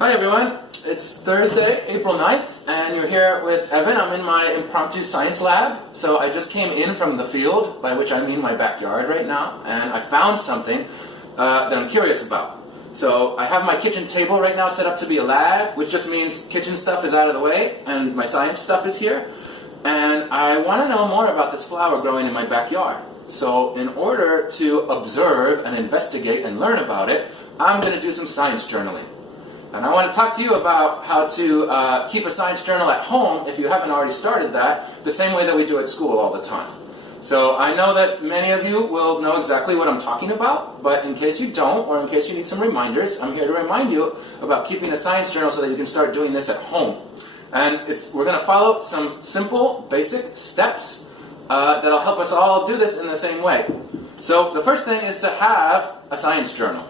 Hi everyone, it's Thursday, April 9th, and you're here with Evan. I'm in my impromptu science lab. So I just came in from the field, by which I mean my backyard right now, and I found something that I'm curious about. So I have my kitchen table right now set up to be a lab, which just means kitchen stuff is out of the way and my science stuff is here. And I want to know more about this flower growing in my backyard. So in order to observe and investigate and learn about it, I'm going to do some science journaling. And I want to talk to you about how to keep a science journal at home, if you haven't already started that, the same way that we do at school all the time. So I know that many of you will know exactly what I'm talking about, but in case you don't, or in case you need some reminders, I'm here to remind you about keeping a science journal so that you can start doing this at home. And we're going to follow some simple, basic steps that'll help us all do this in the same way. So the first thing is to have a science journal.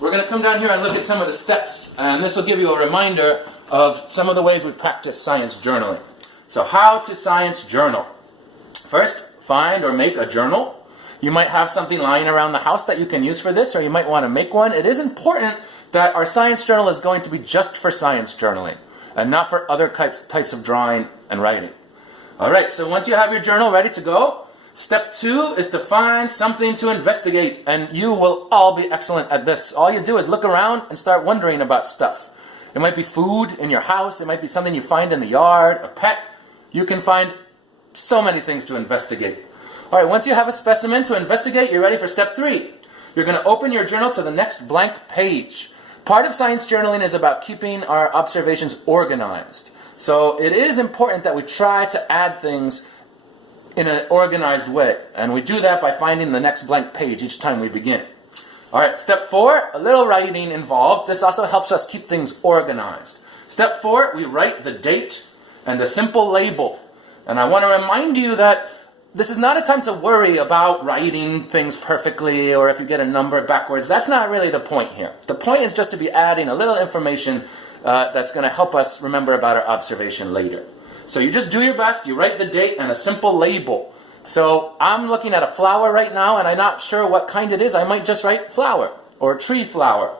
We're going to come down here and look at some of the steps, and this will give you a reminder of some of the ways we practice science journaling. So how to science journal. First, find or make a journal. You might have something lying around the house that you can use for this, or you might want to make one. It is important that our science journal is going to be just for science journaling, and not for other types of drawing and writing. Alright, so once you have your journal ready to go, step 2 is to find something to investigate, and you will all be excellent at this. All you do is look around and start wondering about stuff. It might be food in your house, it might be something you find in the yard, a pet. You can find so many things to investigate. Alright, once you have a specimen to investigate, you're ready for step 3. You're going to open your journal to the next blank page. Part of science journaling is about keeping our observations organized. So it is important that we try to add things in an organized way. And we do that by finding the next blank page each time we begin. Alright, step 4, a little writing involved. This also helps us keep things organized. Step 4, we write the date and a simple label. And I want to remind you that this is not a time to worry about writing things perfectly or if you get a number backwards. That's not really the point here. The point is just to be adding a little information that's going to help us remember about our observation later. So you just do your best, you write the date and a simple label. So I'm looking at a flower right now and I'm not sure what kind it is. I might just write flower or tree flower.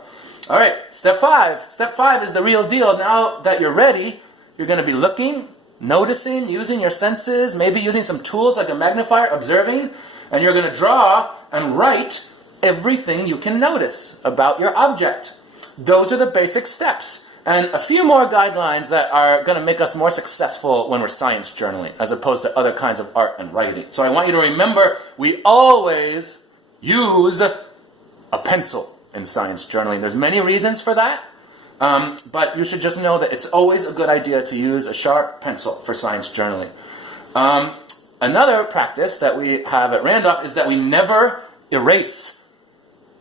Alright, step 5. Step 5 is the real deal. Now that you're ready, you're going to be looking, noticing, using your senses, maybe using some tools like a magnifier, observing, and you're going to draw and write everything you can notice about your object. Those are the basic steps. And a few more guidelines that are going to make us more successful when we're science journaling, as opposed to other kinds of art and writing. So I want you to remember, we always use a pencil in science journaling. There's many reasons for that, but you should just know that it's always a good idea to use a sharp pencil for science journaling. Another practice that we have at Randolph is that we never erase.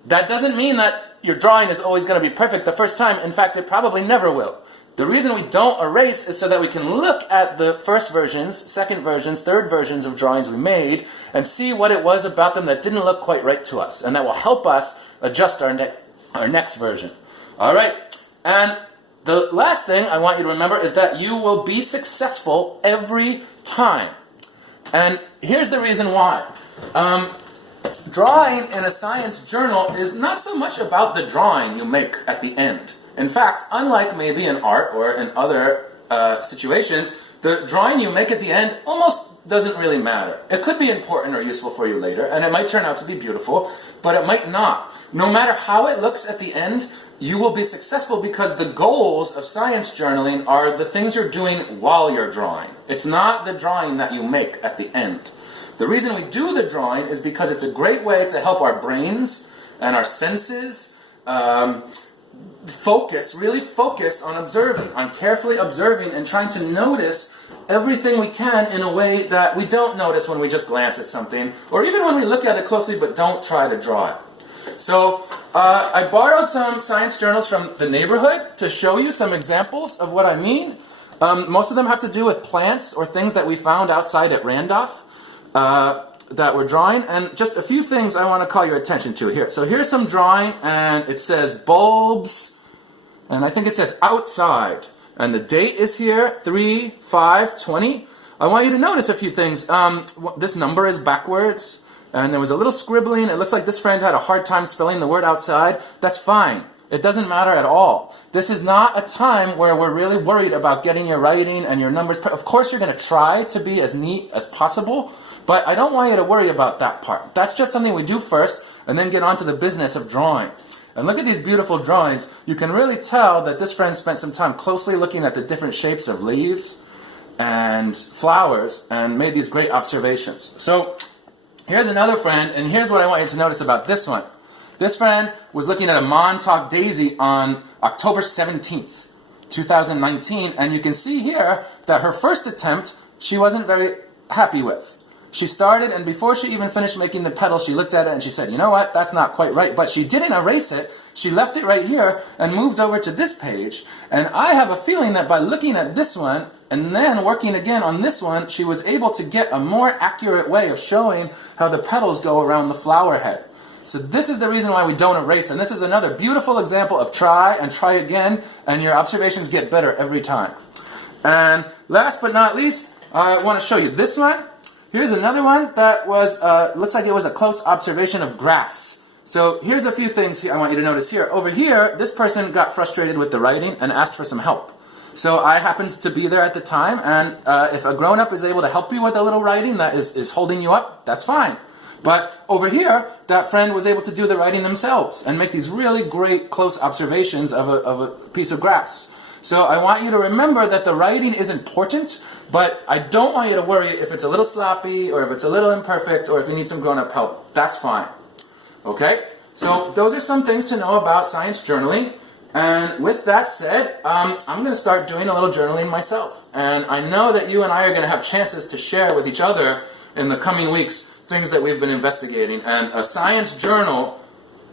That doesn't mean that your drawing is always going to be perfect the first time. In fact, it probably never will. The reason we don't erase is so that we can look at the first versions, second versions, third versions of drawings we made and see what it was about them that didn't look quite right to us. And that will help us adjust our next version. All right. And the last thing I want you to remember is that you will be successful every time. And here's the reason why. Drawing in a science journal is not so much about the drawing you make at the end. In fact, unlike maybe in art or in other situations, the drawing you make at the end almost doesn't really matter. It could be important or useful for you later, and it might turn out to be beautiful, but it might not. No matter how it looks at the end, you will be successful because the goals of science journaling are the things you're doing while you're drawing. It's not the drawing that you make at the end. The reason we do the drawing is because it's a great way to help our brains and our senses really focus on observing, on carefully observing and trying to notice everything we can in a way that we don't notice when we just glance at something, or even when we look at it closely but don't try to draw it. So I borrowed some science journals from the neighborhood to show you some examples of what I mean. Most of them have to do with plants or things that we found outside at Randolph. That we're drawing, and just a few things I want to call your attention to here. So here's some drawing, and it says bulbs, and I think it says outside, and the date is here, 3/5/20. I want you to notice a few things. This number is backwards, and there was a little scribbling. It looks like this friend had a hard time spelling the word outside. That's fine. It doesn't matter at all. This is not a time where we're really worried about getting your writing and your numbers. Of course, you're going to try to be as neat as possible, but I don't want you to worry about that part. That's just something we do first and then get on to the business of drawing. And look at these beautiful drawings. You can really tell that this friend spent some time closely looking at the different shapes of leaves and flowers and made these great observations. So here's another friend, and here's what I want you to notice about this one. This friend was looking at a Montauk daisy on October 17th, 2019, and you can see here that her first attempt, she wasn't very happy with. She started, and before she even finished making the petals, she looked at it and she said, you know what, that's not quite right. But she didn't erase it. She left it right here and moved over to this page. And I have a feeling that by looking at this one and then working again on this one, she was able to get a more accurate way of showing how the petals go around the flower head. So this is the reason why we don't erase. And this is another beautiful example of try and try again, and your observations get better every time. And last but not least, I want to show you this one. Here's another one that was, looks like it was a close observation of grass. So here's a few things I want you to notice here. Over here, this person got frustrated with the writing and asked for some help. So I happened to be there at the time, and if a grown-up is able to help you with a little writing that is holding you up, that's fine. But over here, that friend was able to do the writing themselves and make these really great close observations of a piece of grass. So I want you to remember that the writing is important, but I don't want you to worry if it's a little sloppy or if it's a little imperfect or if you need some grown-up help. That's fine. Okay? So those are some things to know about science journaling. And with that said, I'm going to start doing a little journaling myself. And I know that you and I are going to have chances to share with each other in the coming weeks things that we've been investigating. And a science journal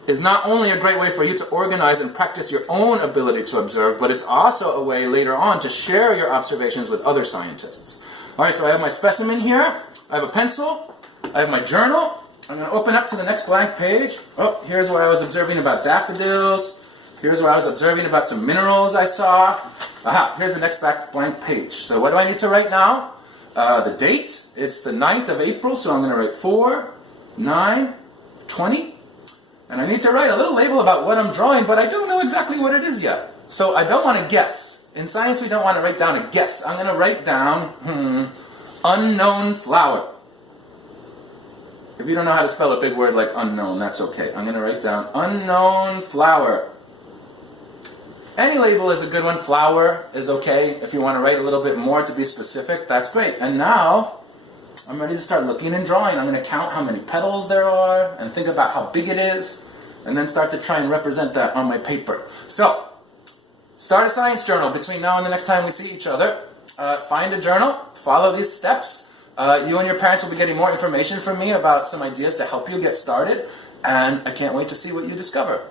is not only a great way for you to organize and practice your own ability to observe, but it's also a way later on to share your observations with other scientists. All right, so I have my specimen here. I have a pencil. I have my journal. I'm going to open up to the next blank page. Oh, here's where I was observing about daffodils. Here's where I was observing about some minerals I saw. Aha, here's the next blank page. So what do I need to write now? The date. It's the 9th of April, so I'm going to write 4/9/20. And I need to write a little label about what I'm drawing, but I don't know exactly what it is yet. So I don't want to guess. In science, we don't want to write down a guess. I'm going to write down, unknown flower. If you don't know how to spell a big word like unknown, that's okay. I'm going to write down unknown flower. Any label is a good one. Flower is okay. If you want to write a little bit more to be specific, that's great. And now I'm ready to start looking and drawing. I'm going to count how many petals there are and think about how big it is and then start to try and represent that on my paper. So, start a science journal between now and the next time we see each other. Find a journal, follow these steps. You and your parents will be getting more information from me about some ideas to help you get started, and I can't wait to see what you discover.